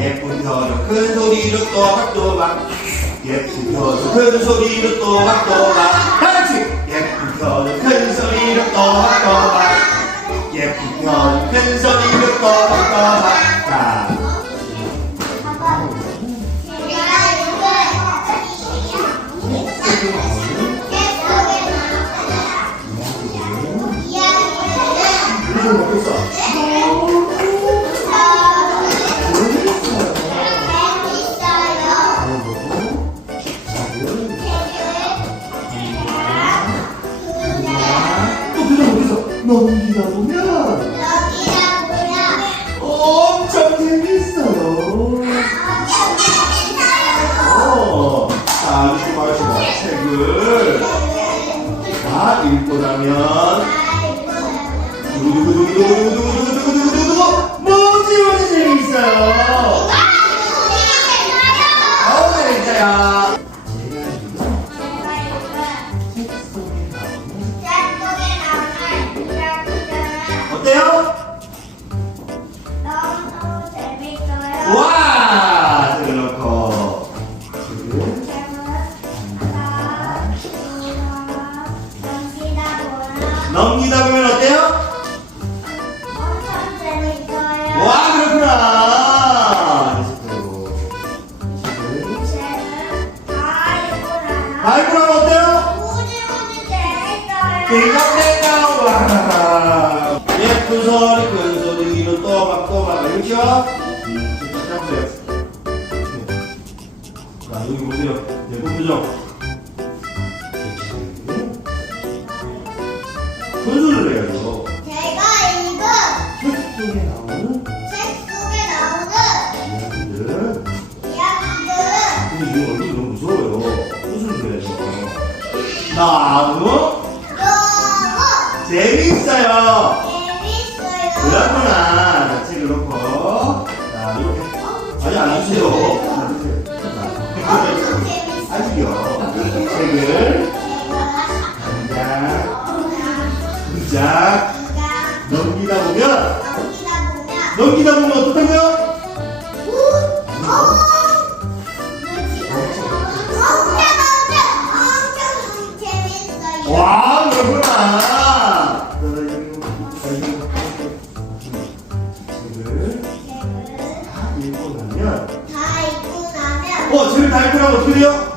예쁜 혀로 큰 소리로 또박또박 예쁜 혀로 큰 소리로 또박또박 다 같이 예쁜 혀로 큰 소리로 또박또박 예쁜 혀로 큰 소리로 넘기다 보면 엄청 재밌어요. 어, 읽고 나면 뭐지 뭐지 재밌어요 넘기다 보면 어때요? 와 그렇구나. 저는 아이고라. 아이고 하면 어때요? 우지우지 재밌어요. 땡깡땡깡 와. 예쁜 소리 큰 소리 귀로 또박또박 알죠? 음, 진짜 짱구예요. 네. 자 여기 보세요. 네, 뭐 예쁜 표정. 근데 이 얼굴이 너무 무서워요. 무슨 소리예요 너무? 재밌어요. 그렇구나. 자 책을 놓고. 자 이렇게. 아니 안 하세요. 아직요. 책을 자 넘기다 보면 넘기다 보면 어떡하고 보면 다 읽고 나면 어, 줄 달고 나면 어떻게 돼요?